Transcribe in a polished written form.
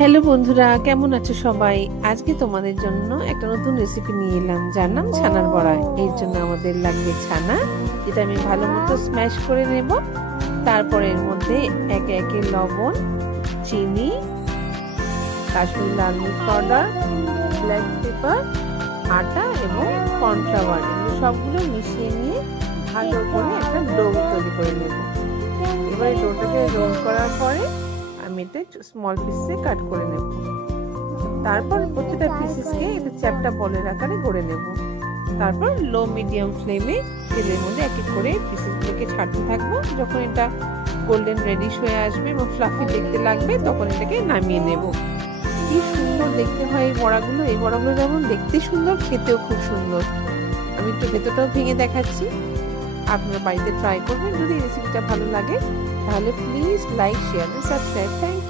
Hello বন্ধুরা, কেমন আছো সবাই? আজকে তোমাদের জন্য একটা নতুন রেসিপি নিয়ে এলাম, যার নাম ছানার বড়া। এর জন্য আমাদের লাগবে ছানা, যেটা আমি ভালো মতো স্ম্যাশ করে নেব। তারপর এর মধ্যে একে একে লবণ, চিনি, কাশ্মীরি লাল মির্চ পাউডার, ব্ল্যাক পেপার, আটা এবং কর্নফ্লাওয়ার, এগুলো সবগুলো মিশিয়ে নিয়ে ভালো করে একটা ডো তৈরি করে নেব। এবার এই ডোটাকে রোল করার পরে আমি এটা স্মল পিসে কাট করে নেব। তারপর প্রত্যেকটা পিসেসকে একটু চ্যাপটা বলের আকারে গড়ে নেব। তারপর লো মিডিয়াম ফ্লেমে তেলের মধ্যে এক এক করে পিসেসগুলোকে ছাড়তে থাকবো। যখন এটা গোল্ডেন রেডিশ হয়ে আসবে এবং ফ্লাফি দেখতে লাগবে, তখন এটাকে নামিয়ে নেব। কি সুন্দর দেখতে হয় এই বড়াগুলো! এই বড়াগুলো যেমন দেখতে সুন্দর, খেতেও খুব সুন্দর। আমি একটু ভেতরটাও ভেঙে দেখাচ্ছি। আপনারা বাড়িতে ট্রাই করবেন। যদি রেসিপিটা ভালো লাগে তাহলে please like, share, subscribe. Thank